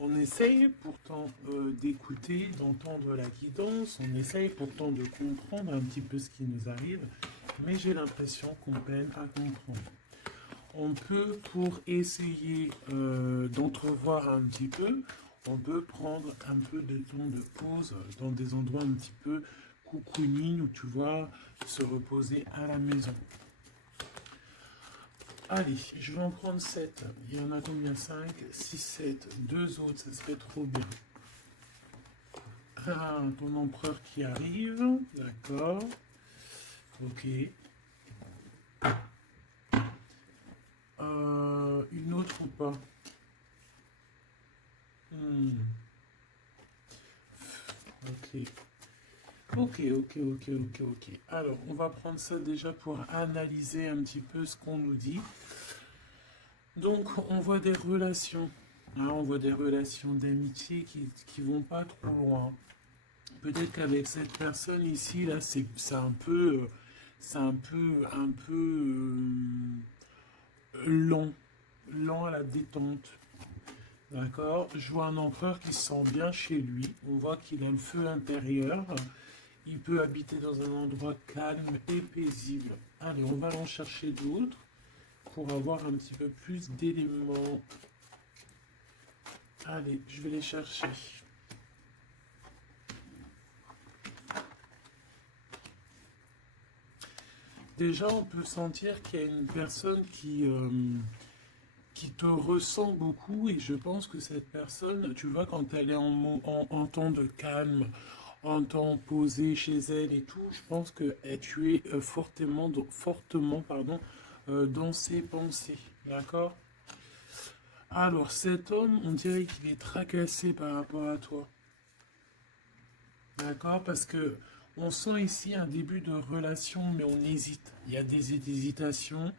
On essaye pourtant d'écouter, d'entendre la guidance, on essaye pourtant de comprendre un petit peu ce qui nous arrive, mais j'ai l'impression qu'on peine à comprendre. On peut, pour essayer d'entrevoir un petit peu, on peut prendre un peu de temps de pause dans des endroits un petit peu cocooning où tu vas se reposer à la maison. Allez, je vais en prendre 7. Il y en a combien? 5, 6, 7. Deux autres, ça serait trop bien. Ah, ton empereur qui arrive. D'accord. Ok. Une autre ou pas? Ok. Ok. Alors, on va prendre ça déjà pour analyser un petit peu ce qu'on nous dit. Donc, on voit des relations. Hein, on voit des relations d'amitié qui vont pas trop loin. Peut-être qu'avec cette personne ici, là, c'est un peu lent, lent à la détente. D'accord? Je vois un empereur qui se sent bien chez lui. On voit qu'il a le feu intérieur. Il peut habiter dans un endroit calme et paisible. Allez, on va en chercher d'autres pour avoir un petit peu plus d'éléments. Allez, je vais les chercher. Déjà, on peut sentir qu'il y a une personne qui te ressent beaucoup et je pense que cette personne, tu vois, quand elle est en temps de calme, en temps posé chez elle et tout, je pense que tu es fortement dans ses pensées. D'accord? Alors, cet homme, on dirait qu'il est tracassé par rapport à toi. D'accord? Parce que on sent ici un début de relation, mais on hésite. Il y a des hésitations.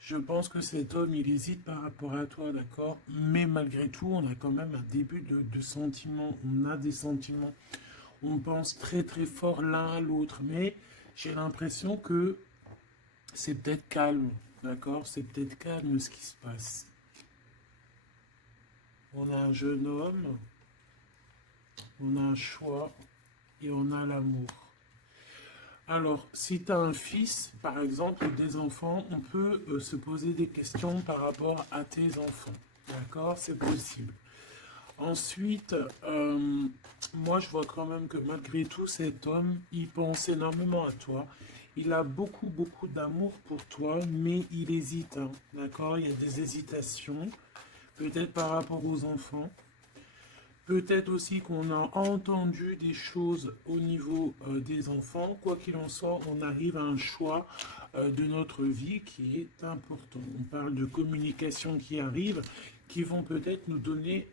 Je pense que cet homme, il hésite par rapport à toi, d'accord? Mais malgré tout, on a quand même un début de sentiments. On a des sentiments. On pense très très fort l'un à l'autre. Mais j'ai l'impression que c'est peut-être calme, d'accord? C'est peut-être calme ce qui se passe. On a un jeune homme, on a un choix et on a l'amour. Alors, si tu as un fils, par exemple, ou des enfants, on peut se poser des questions par rapport à tes enfants. D'accord? C'est possible. Ensuite, moi, je vois quand même que malgré tout, cet homme, il pense énormément à toi. Il a beaucoup d'amour pour toi, mais il hésite. Hein. D'accord? Il y a des hésitations, peut-être par rapport aux enfants. Peut-être aussi qu'on a entendu des choses au niveau des enfants. Quoi qu'il en soit, on arrive à un choix de notre vie qui est important. On parle de communication qui arrive, qui vont peut-être nous donner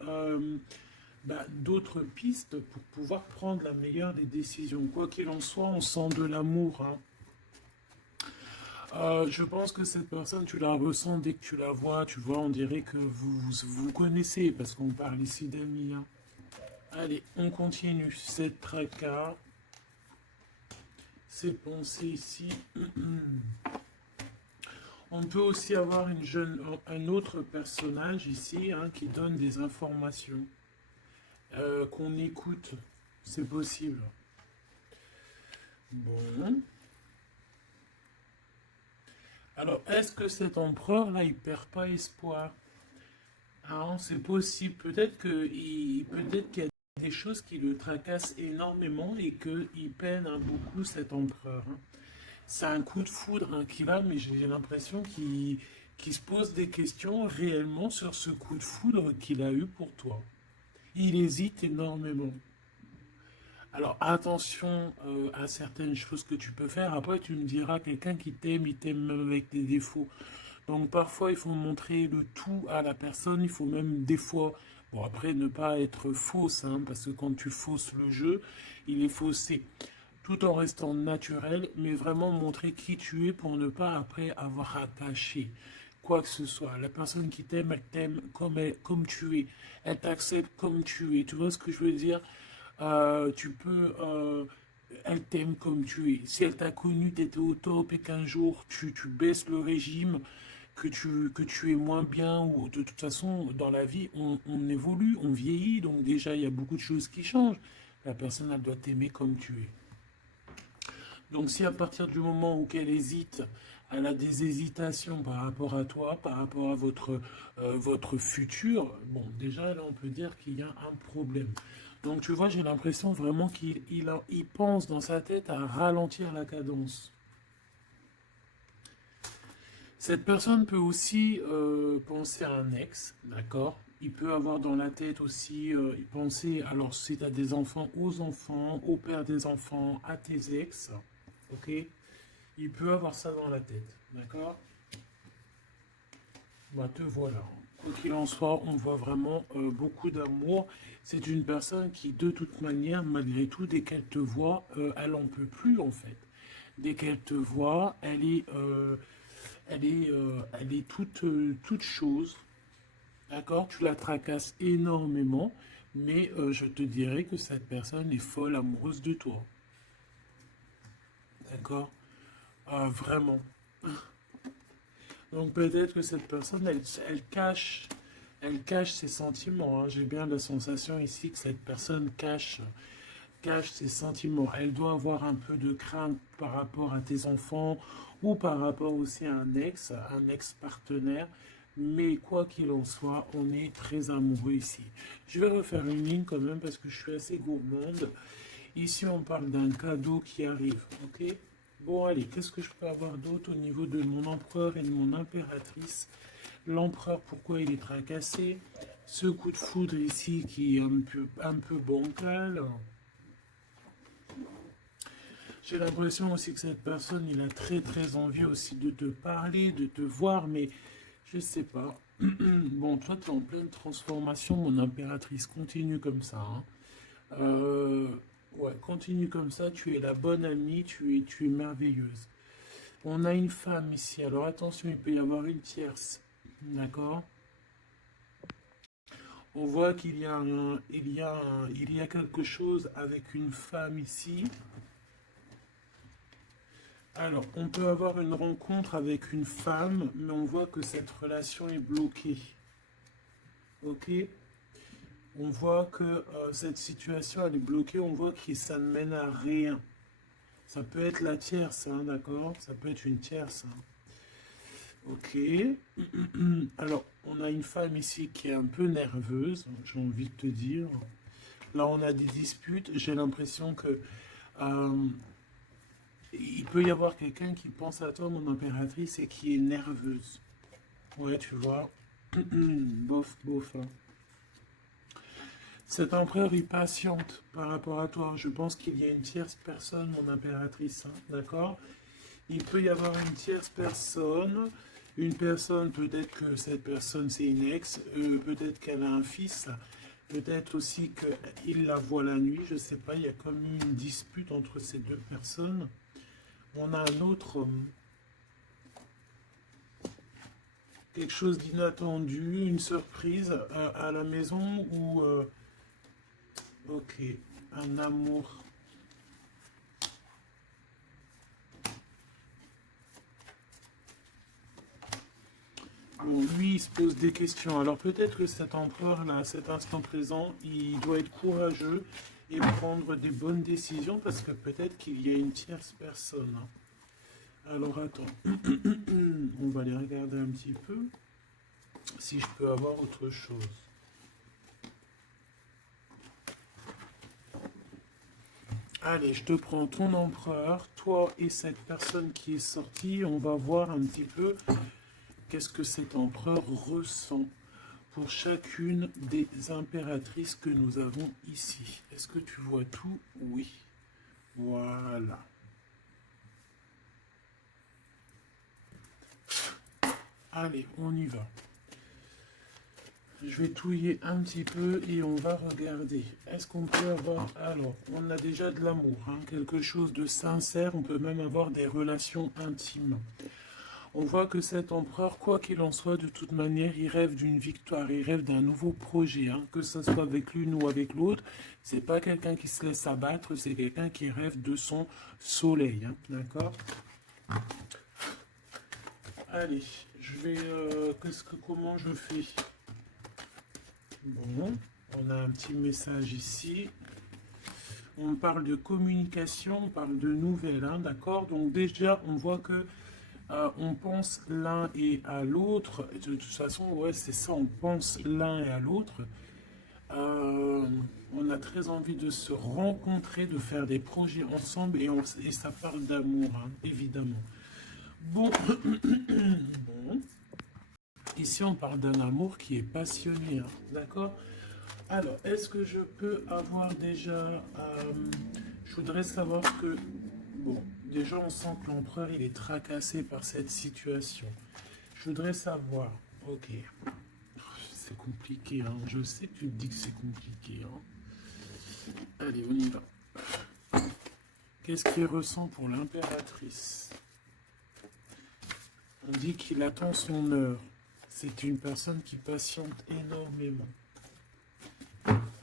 d'autres pistes pour pouvoir prendre la meilleure des décisions. Quoi qu'il en soit, on sent de l'amour. Hein. Je pense que cette personne, tu la ressens dès que tu la vois. Tu vois, on dirait que vous connaissez, parce qu'on parle ici d'amis. Hein. Allez, on continue. Cette tracas, ces pensées ici. On peut aussi avoir un autre personnage ici hein, qui donne des informations qu'on écoute. C'est possible. Bon. Alors, est-ce que cet empereur-là, il perd pas espoir? Ah, c'est possible. Peut-être qu'il y a des choses qui le tracassent énormément et qu'il peine hein, beaucoup cet empereur. Hein. C'est un coup de foudre hein, qu'il a, mais j'ai l'impression qu'il se pose des questions réellement sur ce coup de foudre qu'il a eu pour toi. Il hésite énormément. Alors attention à certaines choses que tu peux faire. Après, tu me diras, quelqu'un qui t'aime, il t'aime même avec des défauts. Donc parfois, il faut montrer le tout à la personne. Il faut même des fois, bon après, ne pas être fausse, hein, parce que quand tu fausses le jeu, il est faussé. Tout en restant naturel, mais vraiment montrer qui tu es pour ne pas après avoir à cacher quoi que ce soit. La personne qui t'aime, elle t'aime comme tu es. Elle t'accepte comme tu es. Tu vois ce que je veux dire? Tu peux... elle t'aime comme tu es. Si elle t'a connu, tu étais au top et qu'un jour tu baisses le régime, que tu es moins bien, ou de toute façon, dans la vie, on évolue, on vieillit, donc déjà, il y a beaucoup de choses qui changent. La personne, elle doit t'aimer comme tu es. Donc si à partir du moment où elle hésite, elle a des hésitations par rapport à toi, par rapport à votre futur, bon, déjà là on peut dire qu'il y a un problème. Donc tu vois, j'ai l'impression vraiment qu'il pense dans sa tête à ralentir la cadence. Cette personne peut aussi penser à un ex, d'accord? Il peut avoir dans la tête aussi penser, alors si tu as des enfants, aux enfants, au père des enfants, à tes ex, ok? Il peut avoir ça dans la tête, d'accord? Bah te voilà. Quoi qu'il en soit, on voit vraiment beaucoup d'amour. C'est une personne qui, de toute manière, malgré tout, dès qu'elle te voit, elle en peut plus en fait. Dès qu'elle te voit, elle est toute chose. D'accord? Tu la tracasses énormément, mais je te dirais que cette personne est folle amoureuse de toi. D'accord? Vraiment. Donc peut-être que cette personne, elle cache ses sentiments, hein. J'ai bien la sensation ici que cette personne cache ses sentiments. Elle doit avoir un peu de crainte par rapport à tes enfants ou par rapport aussi à un ex-partenaire. Mais quoi qu'il en soit, on est très amoureux ici. Je vais refaire une ligne quand même parce que je suis assez gourmande. Ici, on parle d'un cadeau qui arrive, ok? Bon, allez, qu'est-ce que je peux avoir d'autre au niveau de mon empereur et de mon impératrice? L'empereur, pourquoi il est tracassé? Ce coup de foudre ici qui est un peu bancal. J'ai l'impression aussi que cette personne, il a très très envie aussi de te parler, de te voir, mais je sais pas. Bon, toi, tu es en pleine transformation, mon impératrice. Continue comme ça, hein. Euh, ouais, continue comme ça. Tu es la bonne amie, tu es merveilleuse. On a une femme ici. Alors attention, il peut y avoir une tierce. D'accord? On voit qu'il y a il y a quelque chose avec une femme ici. Alors, on peut avoir une rencontre avec une femme, mais on voit que cette relation est bloquée. Ok? On voit que cette situation, elle est bloquée. On voit que ça ne mène à rien. Ça peut être la tierce, hein, d'accord? Ça peut être une tierce, hein. Ok. Alors, on a une femme ici qui est un peu nerveuse, j'ai envie de te dire. Là, on a des disputes. J'ai l'impression que euh, il peut y avoir quelqu'un qui pense à toi, mon impératrice, et qui est nerveuse. Ouais, tu vois. Bof, bof, hein. Cet empereur, il patiente par rapport à toi. Je pense qu'il y a une tierce personne, mon impératrice, hein, d'accord? Il peut y avoir une tierce personne. Une personne, peut-être que cette personne, c'est une ex. Peut-être qu'elle a un fils. Peut-être aussi qu'il la voit la nuit. Je ne sais pas, il y a comme une dispute entre ces deux personnes. On a un autre, quelque chose d'inattendu, une surprise à la maison ou ok, un amour. Bon, lui, il se pose des questions. Alors peut-être que cet empereur-là, à cet instant présent, il doit être courageux et prendre des bonnes décisions parce que peut-être qu'il y a une tierce personne, hein. Alors attends, on va aller regarder un petit peu si je peux avoir autre chose. Allez, je te prends ton empereur, toi et cette personne qui est sortie. On va voir un petit peu qu'est-ce que cet empereur ressent pour chacune des impératrices que nous avons ici. Est-ce que tu vois tout? Oui. Voilà. Allez, on y va. Je vais touiller un petit peu et on va regarder. Est-ce qu'on peut avoir... Alors, on a déjà de l'amour, hein, quelque chose de sincère. On peut même avoir des relations intimes. On voit que cet empereur, quoi qu'il en soit, de toute manière, il rêve d'une victoire, il rêve d'un nouveau projet, hein, que ce soit avec l'une ou avec l'autre. C'est pas quelqu'un qui se laisse abattre, c'est quelqu'un qui rêve de son soleil, hein, d'accord? Allez, je vais... comment je fais? Bon, on a un petit message ici. On parle de communication, on parle de nouvelles, hein, d'accord? Donc déjà, on voit que on pense l'un et à l'autre. De toute façon, ouais, c'est ça, on pense l'un et à l'autre. On a très envie de se rencontrer, de faire des projets ensemble et ça parle d'amour, hein, évidemment. Bon. Bon. Ici, on parle d'un amour qui est passionné, hein, d'accord? Alors, est-ce que je peux avoir déjà... je voudrais savoir que... Bon, déjà, on sent que l'empereur, il est tracassé par cette situation. Je voudrais savoir... Ok. C'est compliqué, hein. Je sais que tu me dis que c'est compliqué, hein. Allez, on y va. Qu'est-ce qu'il ressent pour l'impératrice? On dit qu'il attend son heure. C'est une personne qui patiente énormément.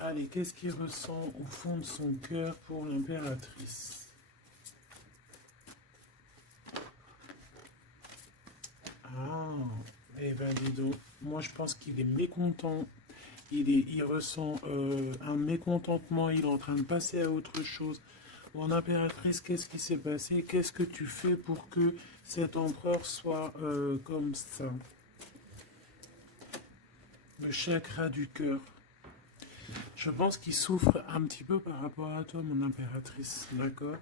Allez, qu'est-ce qu'il ressent au fond de son cœur pour l'impératrice? Ah, eh ben dis donc, moi je pense qu'il est mécontent. Il ressent un mécontentement, il est en train de passer à autre chose. Mon impératrice, qu'est-ce qui s'est passé? Qu'est-ce que tu fais pour que cet empereur soit comme ça? Le chakra du cœur. Je pense qu'il souffre un petit peu par rapport à toi, mon impératrice, d'accord?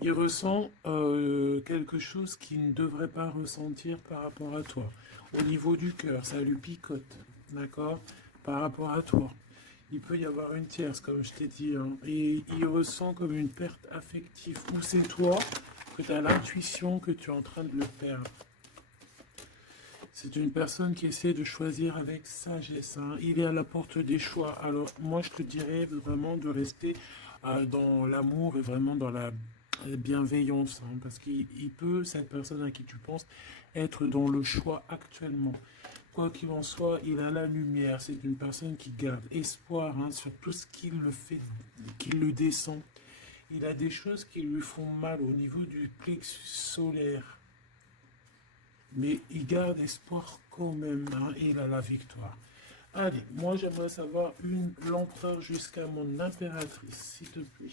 Il ressent quelque chose qu'il ne devrait pas ressentir par rapport à toi. Au niveau du cœur, ça lui picote, d'accord? Par rapport à toi. Il peut y avoir une tierce, comme je t'ai dit, hein, et il ressent comme une perte affective. Ou c'est toi que tu as l'intuition que tu es en train de le perdre. C'est une personne qui essaie de choisir avec sagesse, hein. Il est à la porte des choix. Alors, moi, je te dirais vraiment de rester dans l'amour et vraiment dans la bienveillance, hein, parce qu'il peut, cette personne à qui tu penses, être dans le choix actuellement. Quoi qu'il en soit, il a la lumière. C'est une personne qui garde espoir, hein, sur tout ce qu'il le fait, qu'il le descend. Il a des choses qui lui font mal au niveau du plexus solaire. Mais il garde espoir quand même, hein, et il a la victoire. Allez, moi j'aimerais savoir l'empereur jusqu'à mon impératrice, s'il te plaît.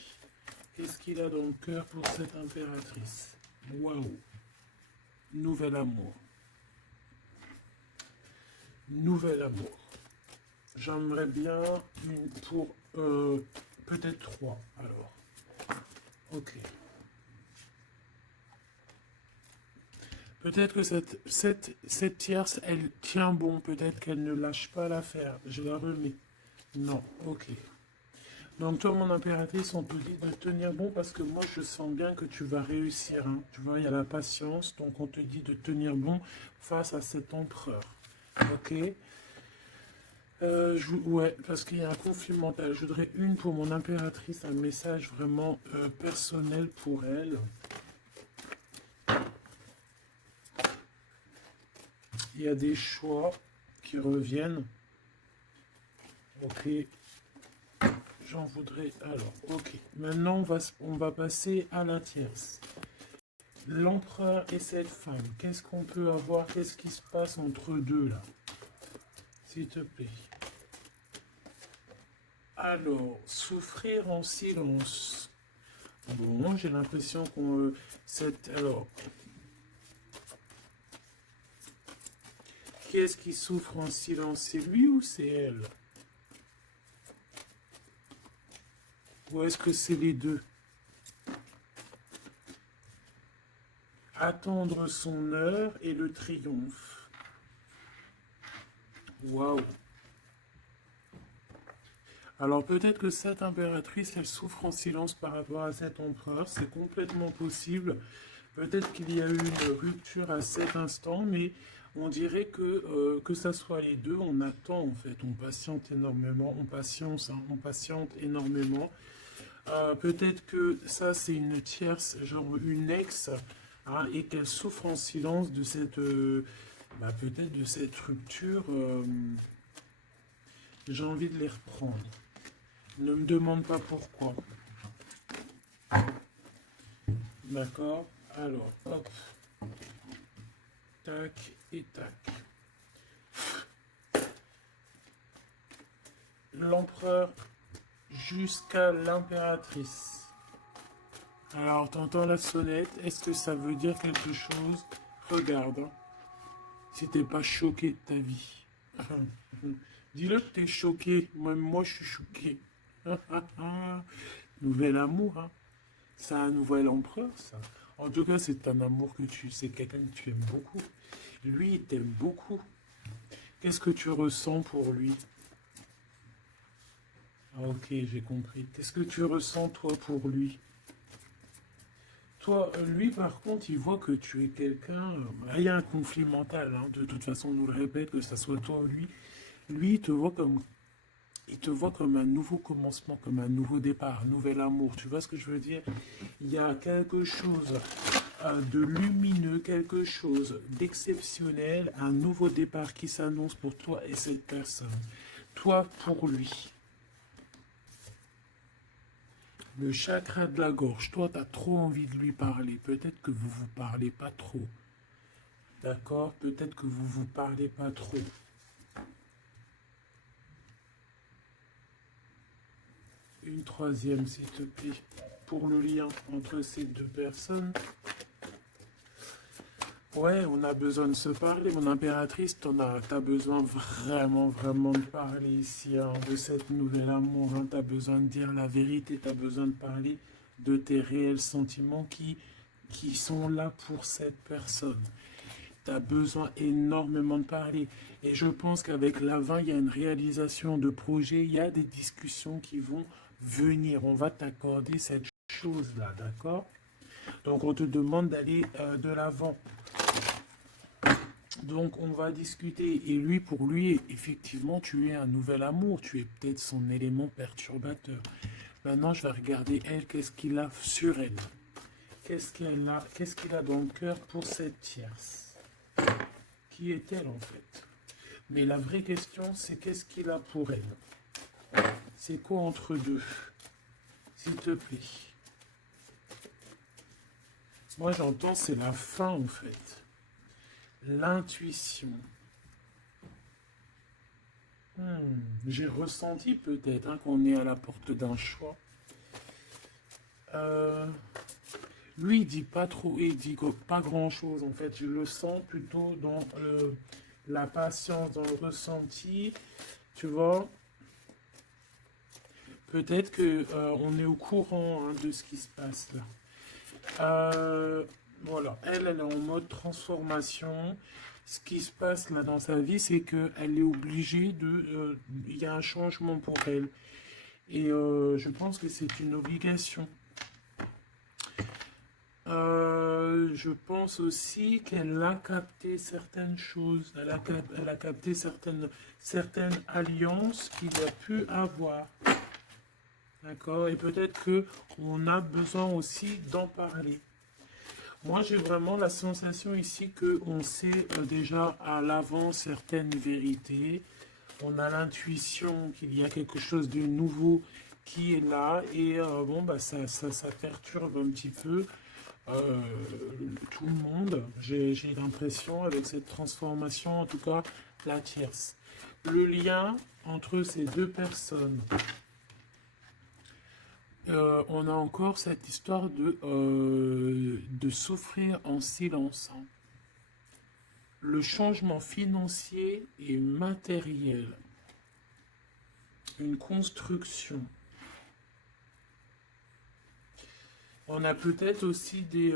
Qu'est-ce qu'il a dans le cœur pour cette impératrice? Waouh! Nouvel amour. Nouvel amour. J'aimerais bien une pour peut-être 3 alors. Ok. Peut-être que cette tierce, elle tient bon. Peut-être qu'elle ne lâche pas l'affaire. Je la remets. Non, ok. Donc toi, mon impératrice, on te dit de tenir bon parce que moi, je sens bien que tu vas réussir, hein. Tu vois, il y a la patience. Donc on te dit de tenir bon face à cet empereur. Ok. Ouais, parce qu'il y a un conflit mental. Je voudrais une pour mon impératrice, un message vraiment personnel pour elle. Il y a des choix qui reviennent. Ok. J'en voudrais... Alors, ok. Maintenant, on va passer à la tierce. L'empereur et cette femme. Qu'est-ce qu'on peut avoir? Qu'est-ce qui se passe entre deux, là? S'il te plaît. Alors, souffrir en silence. Bon, j'ai l'impression qu'on... Alors... Qui est-ce qui souffre en silence? C'est lui ou c'est elle? Ou est-ce que c'est les deux? Attendre son heure et le triomphe. Waouh! Alors peut-être que cette impératrice, elle souffre en silence par rapport à cet empereur. C'est complètement possible. Peut-être qu'il y a eu une rupture à cet instant, mais on dirait que ça soit les deux, on attend en fait. On patiente énormément, on patience, hein, on patiente énormément. Peut-être que ça, c'est une tierce, genre une ex, hein, et qu'elle souffre en silence de cette... peut-être de cette rupture. J'ai envie de les reprendre. Ne me demande pas pourquoi. D'accord. Alors, hop. tac et tac. L'empereur jusqu'à l'impératrice. Alors, t'entends la sonnette, est-ce que ça veut dire quelque chose? Regarde, hein, si t'es pas choqué de ta vie. Dis-le que t'es choqué, même moi je suis choqué. Nouvel amour, hein. C'est un nouvel empereur, ça. En tout cas, c'est un amour c'est quelqu'un que tu aimes beaucoup. Lui, il t'aime beaucoup. Qu'est-ce que tu ressens pour lui? Ah, ok, j'ai compris. Qu'est-ce que tu ressens, toi, pour lui? Toi, lui, par contre, il voit que tu es quelqu'un. Il y a un conflit mental, hein. De toute façon, on nous le répète, que ce soit toi ou lui. Lui, il te voit comme un nouveau commencement, comme un nouveau départ, un nouvel amour. Tu vois ce que je veux dire? Il y a quelque chose de lumineux, quelque chose d'exceptionnel, un nouveau départ qui s'annonce pour toi et cette personne. Toi pour lui. Le chakra de la gorge, toi, tu as trop envie de lui parler. Peut-être que vous vous parlez pas trop. D'accord? Peut-être que vous vous parlez pas trop. Une troisième, s'il te plaît, pour le lien entre ces deux personnes. Ouais, on a besoin de se parler, mon impératrice, t'as besoin vraiment, vraiment de parler ici, hein, de cette nouvelle amour, hein, t'as besoin de dire la vérité, t'as besoin de parler de tes réels sentiments qui sont là pour cette personne. T'as besoin énormément de parler. Et je pense qu'avec l'avant, il y a une réalisation de projet, il y a des discussions qui vont venir. On va t'accorder cette chose-là, d'accord? Donc on te demande d'aller de l'avant. Donc on va discuter. Et lui, pour lui, effectivement, tu es un nouvel amour. Tu es peut-être son élément perturbateur. Maintenant, je vais regarder elle, qu'est-ce qu'il a sur elle. Qu'est-ce qu'il a dans le cœur pour cette tierce? Qui est-elle en fait? Mais la vraie question, c'est qu'est-ce qu'il a pour elle? C'est quoi entre deux? S'il te plaît. Moi, j'entends, c'est la fin en fait. L'intuition. J'ai ressenti peut-être hein, qu'on est à la porte d'un choix. Lui, il dit pas trop, il dit pas grand-chose en fait. Je le sens plutôt dans la patience, dans le ressenti. Tu vois, peut-être que on est au courant hein, de ce qui se passe là. Voilà, elle est en mode transformation. Ce qui se passe là dans sa vie, c'est qu'elle est obligée de... Il y a un changement pour elle. Et je pense que c'est une obligation. Je pense aussi qu'elle a capté certaines choses. Elle a capté certaines alliances qu'il a pu avoir. D'accord? Et peut-être qu'on a besoin aussi d'en parler. Moi, j'ai vraiment la sensation ici qu'on sait déjà à l'avant certaines vérités. On a l'intuition qu'il y a quelque chose de nouveau qui est là. Et bon, bah, ça perturbe un petit peu tout le monde. J'ai l'impression avec cette transformation, en tout cas la tierce. Le lien entre ces deux personnes. On a encore cette histoire de souffrir en silence. Hein. Le changement financier et matériel. Une construction. On a peut-être aussi des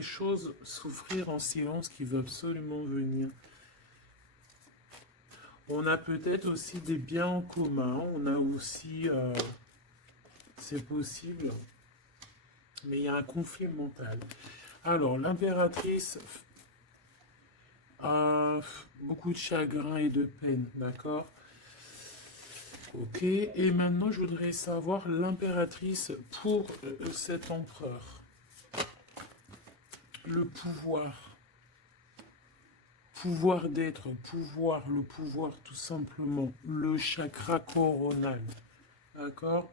choses souffrir en silence qui veulent absolument venir. On a peut-être aussi des biens en commun. On a aussi... c'est possible. Mais il y a un conflit mental. Alors, l'impératrice a beaucoup de chagrin et de peine, d'accord? Ok, et maintenant je voudrais savoir l'impératrice pour cet empereur. Le pouvoir. Pouvoir d'être, pouvoir, le pouvoir tout simplement. Le chakra coronal. D'accord?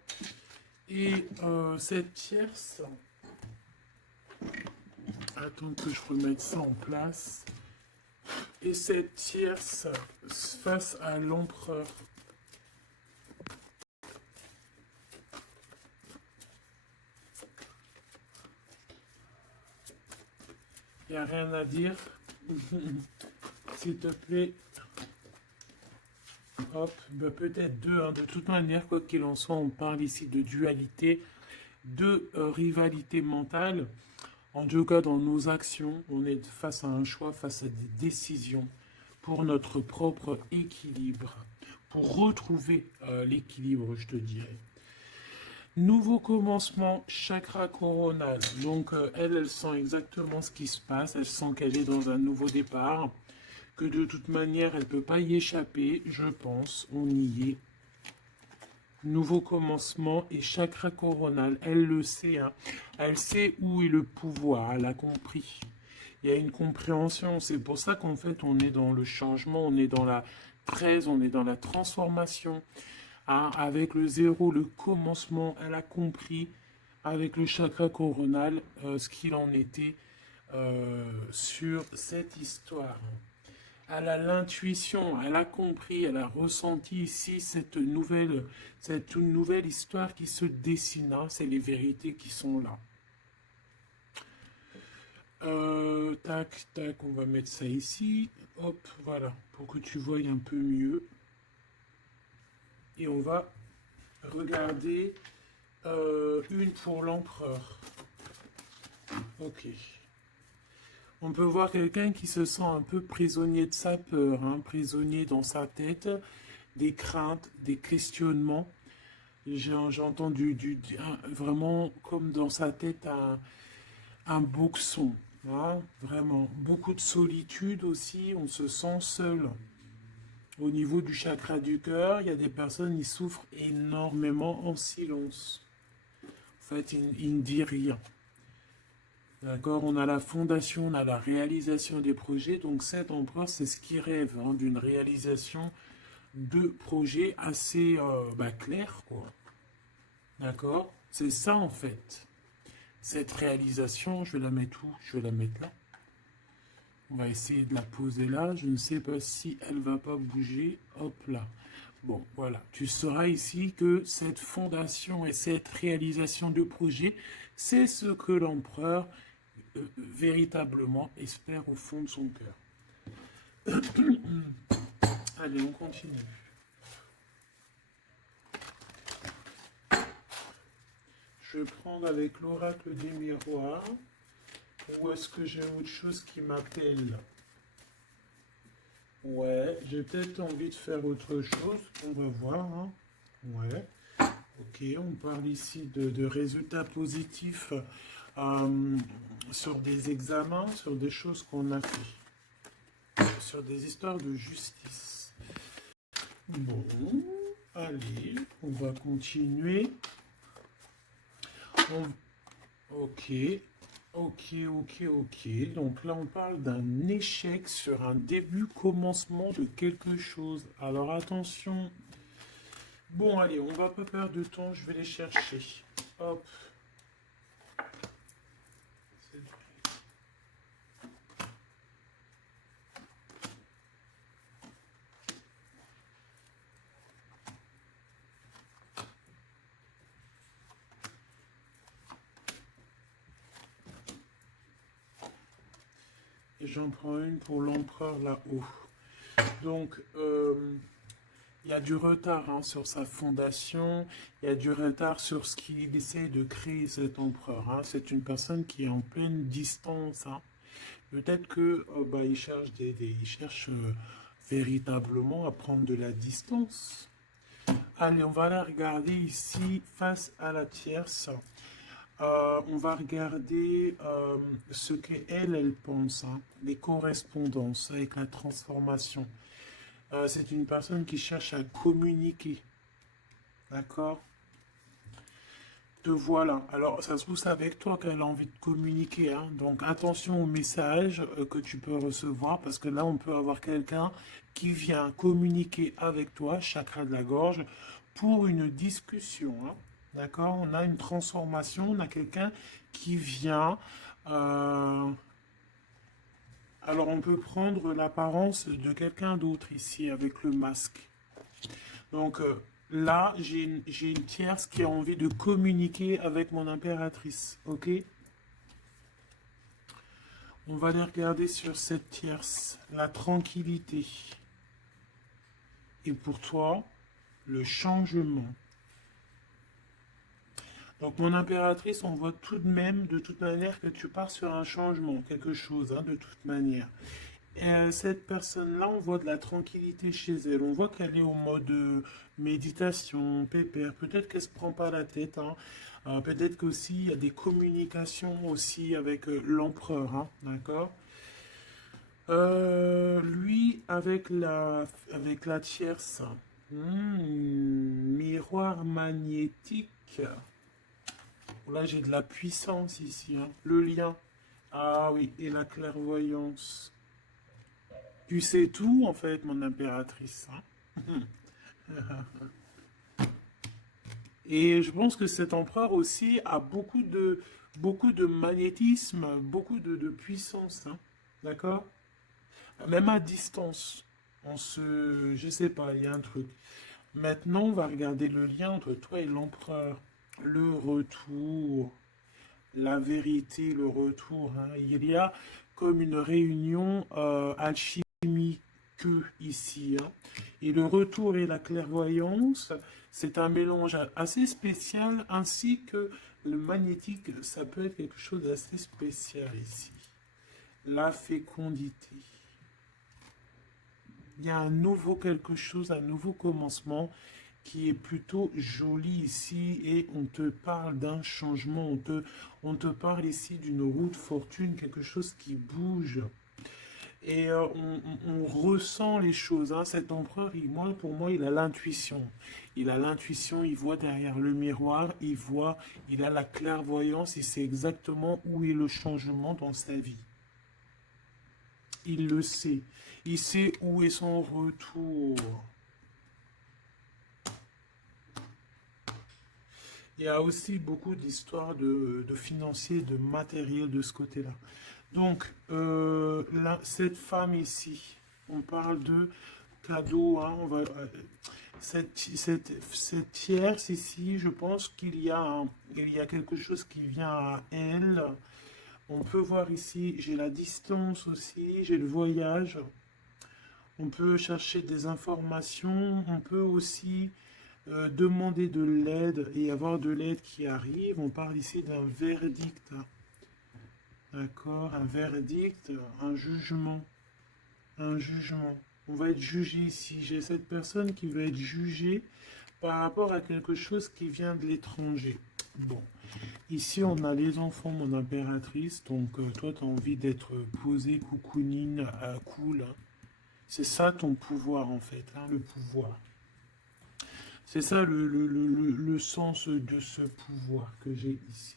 Et cette tierce, Attends que je remette ça en place. Et cette tierce face à l'empereur. Il n'y a rien à dire. S'il te plaît. Hop, bah peut-être deux. Hein. De toute manière, quoi qu'il en soit, on parle ici de dualité, de rivalité mentale. En tout cas, dans nos actions, on est face à un choix, face à des décisions pour notre propre équilibre, pour retrouver l'équilibre, je te dirais. Nouveau commencement, chakra coronal. Donc, elle sent exactement ce qui se passe. Elle sent qu'elle est dans un nouveau départ. Que de toute manière, elle ne peut pas y échapper, je pense. On y est. Nouveau commencement et chakra coronal. Elle le sait. Hein. Elle sait où est le pouvoir. Elle a compris. Il y a une compréhension. C'est pour ça qu'en fait, on est dans le changement. On est dans la 13. On est dans la transformation. Hein, avec le zéro, le commencement, elle a compris avec le chakra coronal ce qu'il en était sur cette histoire. Elle a l'intuition, elle a compris, elle a ressenti ici cette nouvelle histoire qui se dessine. Hein, c'est les vérités qui sont là. Tac, tac, on va mettre ça ici. Hop, voilà, pour que tu voyes un peu mieux. Et on va regarder une pour l'empereur. Ok. On peut voir quelqu'un qui se sent un peu prisonnier de sa peur, hein, prisonnier dans sa tête, des craintes, des questionnements. J'ai entendu vraiment comme dans sa tête un boxon. Hein, vraiment. Beaucoup de solitude aussi, on se sent seul. Au niveau du chakra du cœur, il y a des personnes qui souffrent énormément en silence. En fait, ils ne disent rien. D'accord, on a la fondation, on a la réalisation des projets. Donc cet empereur, c'est ce qui rêve hein, d'une réalisation de projets assez clairs, quoi. D'accord, c'est ça en fait. Cette réalisation, je vais la mettre où? Je vais la mettre là. On va essayer de la poser là. Je ne sais pas si elle va pas bouger. Hop là. Bon, voilà. Tu sauras ici que cette fondation et cette réalisation de projet, c'est ce que l'empereur véritablement espère au fond de son cœur. Allez, on continue. Je vais prendre avec l'oracle des miroirs. Ou est-ce que j'ai autre chose qui m'appelle? Ouais, j'ai peut-être envie de faire autre chose. On va voir. Hein. Ouais. Ok, on parle ici de résultats positifs sur des examens, sur des choses qu'on a fait. Sur des histoires de justice. Bon, allez, on va continuer. Ok. Donc là, on parle d'un échec sur un début, commencement de quelque chose. Alors attention. Bon, allez, on va pas perdre de temps, je vais les chercher. Hop. Et j'en prends une pour l'empereur là-haut. Donc, il y a du retard hein, sur sa fondation, il y a du retard sur ce qu'il essaie de créer cet empereur. Hein. C'est une personne qui est en pleine distance. Hein. Peut-être que il cherche, il cherche véritablement à prendre de la distance. Allez, on va la regarder ici face à la tierce. On va regarder ce qu'elle pense, hein, les correspondances avec la transformation. C'est une personne qui cherche à communiquer. D'accord? Te voilà. Alors, ça se trouve, c'est avec toi qu'elle a envie de communiquer. Hein. Donc, attention aux messages que tu peux recevoir, parce que là, on peut avoir quelqu'un qui vient communiquer avec toi, chakra de la gorge, pour une discussion. Hein. D'accord? On a une transformation, on a quelqu'un qui vient Euh, alors on peut prendre l'apparence de quelqu'un d'autre ici avec le masque. Donc là, j'ai une tierce qui a envie de communiquer avec mon impératrice. Ok? On va aller regarder sur cette tierce. La tranquillité. Et pour toi, le changement. Donc mon impératrice, on voit tout de même, de toute manière, que tu pars sur un changement, quelque chose, hein, de toute manière. Et, cette personne-là, on voit de la tranquillité chez elle. On voit qu'elle est au mode méditation, pépère. Peut-être qu'elle se prend pas la tête, hein. Peut-être qu'aussi il y a des communications aussi avec l'empereur, hein, d'accord? Lui avec la tierce. Miroir magnétique. Là, j'ai de la puissance ici, hein. Le lien. Ah oui, et la clairvoyance. Tu sais tout, en fait, mon impératrice, hein. Et je pense que cet empereur aussi a beaucoup de magnétisme, beaucoup de puissance, hein. D'accord? Même à distance. Je sais pas, il y a un truc. Maintenant, on va regarder le lien entre toi et l'empereur. Le retour, la vérité, le retour, hein. Il y a comme une réunion alchimique ici, hein. Et le retour et la clairvoyance, c'est un mélange assez spécial, ainsi que le magnétique, ça peut être quelque chose d'assez spécial ici. La fécondité. Il y a un nouveau quelque chose, un nouveau commencement qui est plutôt joli ici et on te parle d'un changement, on te parle ici d'une roue de fortune, quelque chose qui bouge. Et on ressent les choses, hein. Cet empereur, pour moi, il a l'intuition. Il a l'intuition, il voit derrière le miroir, il a la clairvoyance, il sait exactement où est le changement dans sa vie. Il le sait. Il sait où est son retour. Il y a aussi beaucoup d'histoires de financiers, de matériel de ce côté-là. Donc, cette femme ici, on parle de cadeau, hein, cette tierce ici, je pense il y a quelque chose qui vient à elle. On peut voir ici, j'ai la distance aussi, j'ai le voyage. On peut chercher des informations, on peut aussi demander de l'aide et avoir de l'aide qui arrive. On parle ici d'un verdict. D'accord, un verdict, un jugement. Un jugement. On va être jugé ici. J'ai cette personne qui va être jugée par rapport à quelque chose qui vient de l'étranger. Bon, ici on a les enfants, mon impératrice. Donc toi, tu as envie d'être posée, coucounine, cool, hein. C'est ça ton pouvoir en fait, hein, le pouvoir. C'est ça le sens de ce pouvoir que j'ai ici.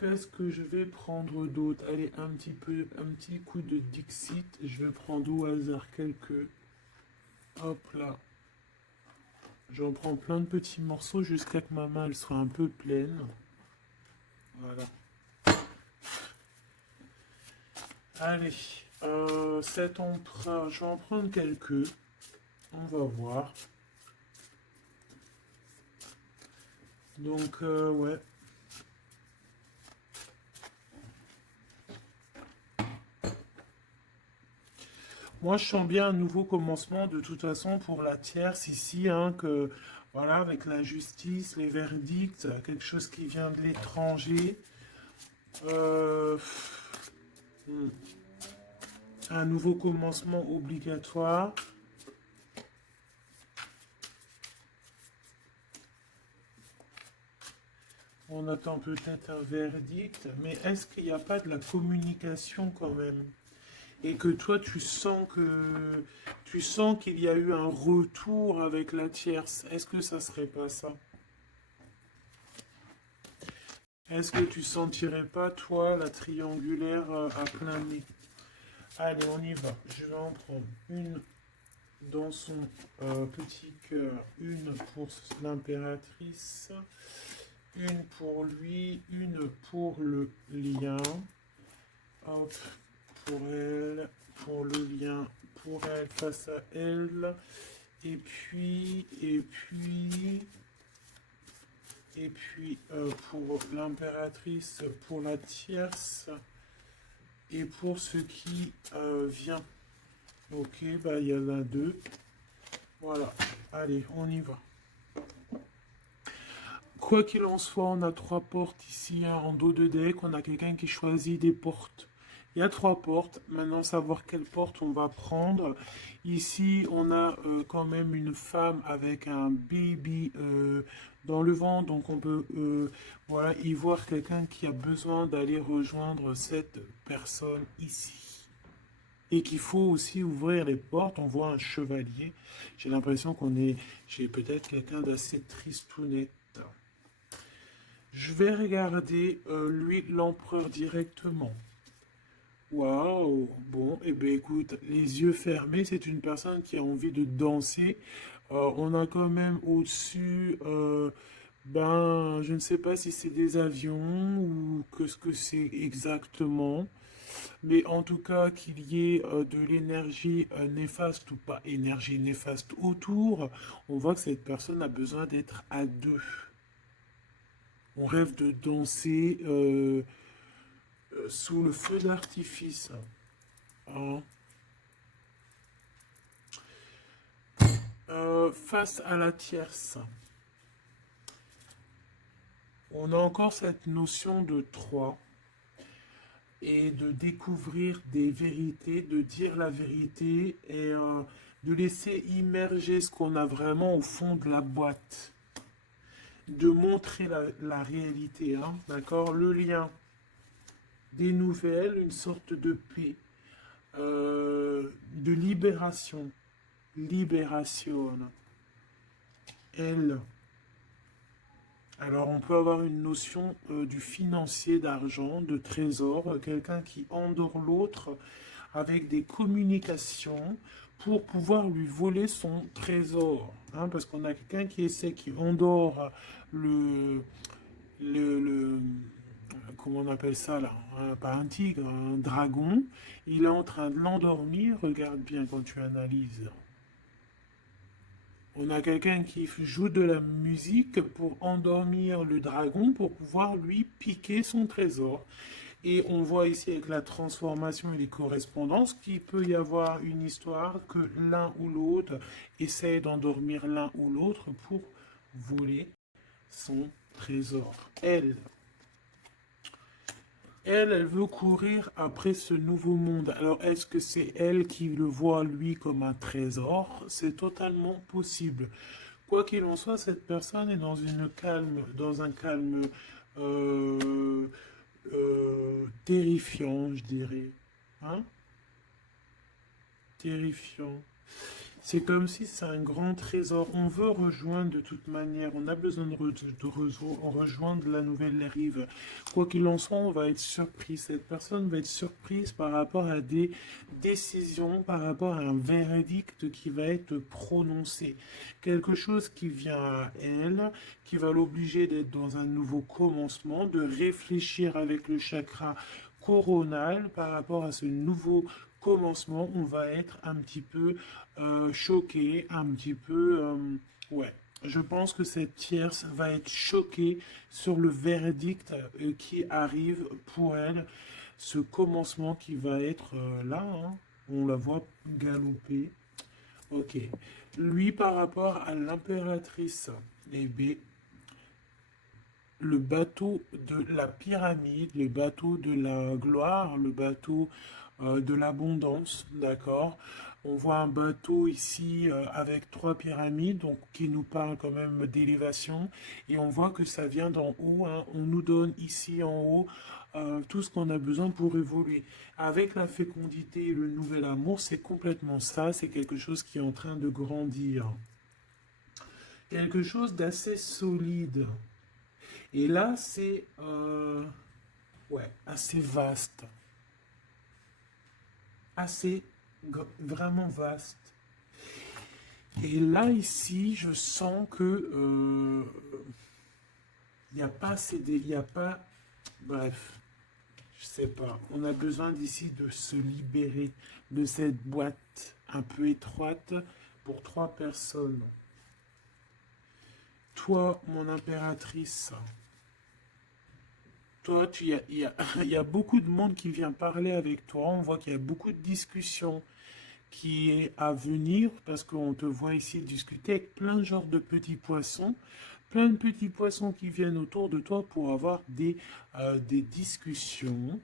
Qu'est-ce que je vais prendre d'autre? Allez, un petit coup de Dixit. Je vais prendre au hasard quelques. Hop là. J'en prends plein de petits morceaux jusqu'à que ma main elle soit un peu pleine. Voilà. Allez, cet emprunt, je vais en prendre quelques. On va voir. Donc, ouais. Moi, je sens bien un nouveau commencement de toute façon pour la tierce ici, hein, que voilà, avec la justice, les verdicts, quelque chose qui vient de l'étranger. Euh, hmm, un nouveau commencement obligatoire. On attend peut-être un verdict, mais est-ce qu'il n'y a pas de la communication quand même? Et que toi tu sens qu'il y a eu un retour avec la tierce. Est-ce que ça serait pas ça? Est-ce que tu sentirais pas toi la triangulaire à plein nez? Allez, on y va. Je vais en prendre une dans son petit cœur, une pour l'impératrice Une pour lui, une pour le lien. Hop, pour le lien, pour elle, face à elle. Et puis, pour l'impératrice, pour la tierce, et pour ce qui vient. Ok, bah il y en a deux. Voilà, allez, on y va. Quoi qu'il en soit, on a trois portes ici hein, en dos de deck. On a quelqu'un qui choisit des portes. Il y a trois portes. Maintenant, savoir quelle porte on va prendre. Ici, on a quand même une femme avec un baby dans le vent. Donc, on peut voilà, y voir quelqu'un qui a besoin d'aller rejoindre cette personne ici. Et qu'il faut aussi ouvrir les portes. On voit un chevalier. J'ai l'impression j'ai peut-être quelqu'un d'assez tristounet. Je vais regarder lui, l'empereur directement. Waouh! Bon, et bien écoute, les yeux fermés, c'est une personne qui a envie de danser. On a quand même au-dessus, ben, je ne sais pas si c'est des avions ou que ce que c'est exactement. Mais en tout cas, qu'il y ait de l'énergie néfaste ou pas énergie néfaste autour, on voit que cette personne a besoin d'être à deux. On rêve de danser sous le feu d'artifice. Hein. Face à la tierce, on a encore cette notion de trois et de découvrir des vérités, de dire la vérité et de laisser immerger ce qu'on a vraiment au fond de la boîte. De montrer la réalité, hein, d'accord? Le lien, des nouvelles, une sorte de paix, de libération. Libération. Elle. Alors, on peut avoir une notion du financier, d'argent, de trésor, quelqu'un qui endort l'autre avec des communications pour pouvoir lui voler son trésor. Hein, parce qu'on a quelqu'un qui essaie, qui endort le comment on appelle ça là, pas un tigre, un dragon. Il est en train de l'endormir. Regarde bien quand tu analyses. On a quelqu'un qui joue de la musique pour endormir le dragon pour pouvoir lui piquer son trésor. Et on voit ici avec la transformation et les correspondances qu'il peut y avoir une histoire que l'un ou l'autre essaye d'endormir l'un ou l'autre pour voler son trésor. Elle veut courir après ce nouveau monde. Alors, est-ce que c'est elle qui le voit, lui, comme un trésor? C'est totalement possible. Quoi qu'il en soit, cette personne est dans un calme euh, terrifiant, je dirais. Hein? Terrifiant. C'est comme si c'est un grand trésor. On veut rejoindre de toute manière. On a besoin rejoindre la nouvelle rive. Quoi qu'il en soit, on va être surpris. Cette personne va être surprise par rapport à des décisions, par rapport à un verdict qui va être prononcé. Quelque chose qui vient à elle, qui va l'obliger d'être dans un nouveau commencement, de réfléchir avec le chakra coronal par rapport à ce nouveau commencement. On va être un petit peu choqué, un petit peu... ouais, je pense que cette tierce va être choquée sur le verdict qui arrive pour elle, ce commencement qui va être là, hein. On la voit galoper. Ok. Lui, par rapport à l'impératrice, eh bien, le bateau de la pyramide, le bateau de la gloire, le bateau de l'abondance, d'accord? On voit un bateau ici avec trois pyramides, donc qui nous parle quand même d'élévation, et on voit que ça vient d'en haut, hein. On nous donne ici en haut tout ce qu'on a besoin pour évoluer. Avec la fécondité et le nouvel amour, c'est complètement ça, c'est quelque chose qui est en train de grandir. Quelque chose d'assez solide. Et là, c'est ouais, assez vaste, assez vraiment vaste. Et là, ici, je sens que Il n'y a pas il n'y a pas, bref, je sais pas. On a besoin d'ici de se libérer de cette boîte un peu étroite pour 3 personnes. Toi, mon impératrice, toi, il y a beaucoup de monde qui vient parler avec toi. On voit qu'il y a beaucoup de discussions qui est à venir parce qu'on te voit ici discuter avec plein de genres de petits poissons. Plein de petits poissons qui viennent autour de toi pour avoir des discussions.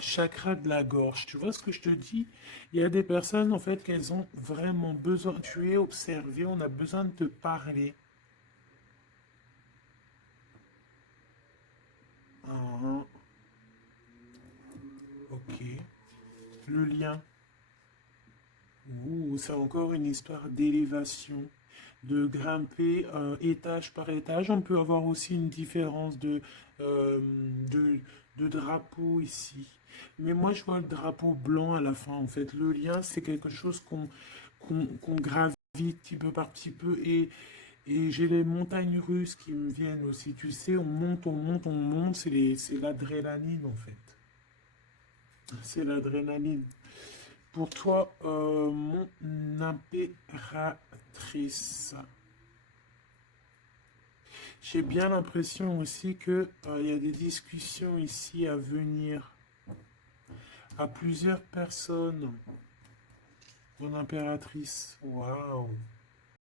Chakra de la gorge, tu vois ce que je te dis? Il y a des personnes, en fait, qu'elles ont vraiment besoin. Tu es observé, on a besoin de te parler. Ah, ok. Le lien. Ouh, c'est encore une histoire d'élévation, de grimper étage par étage. On peut avoir aussi une différence euh, de, de drapeau ici. Mais moi, je vois le drapeau blanc à la fin. En fait, le lien, c'est quelque chose qu'on gravit petit peu par petit peu. Et j'ai les montagnes russes qui me viennent aussi. Tu sais, on monte, on monte, on monte. C'est l'adrénaline, en fait. C'est l'adrénaline. Pour toi, mon impératrice, j'ai bien l'impression aussi que il y a des discussions ici à venir à plusieurs personnes. Mon impératrice, waouh.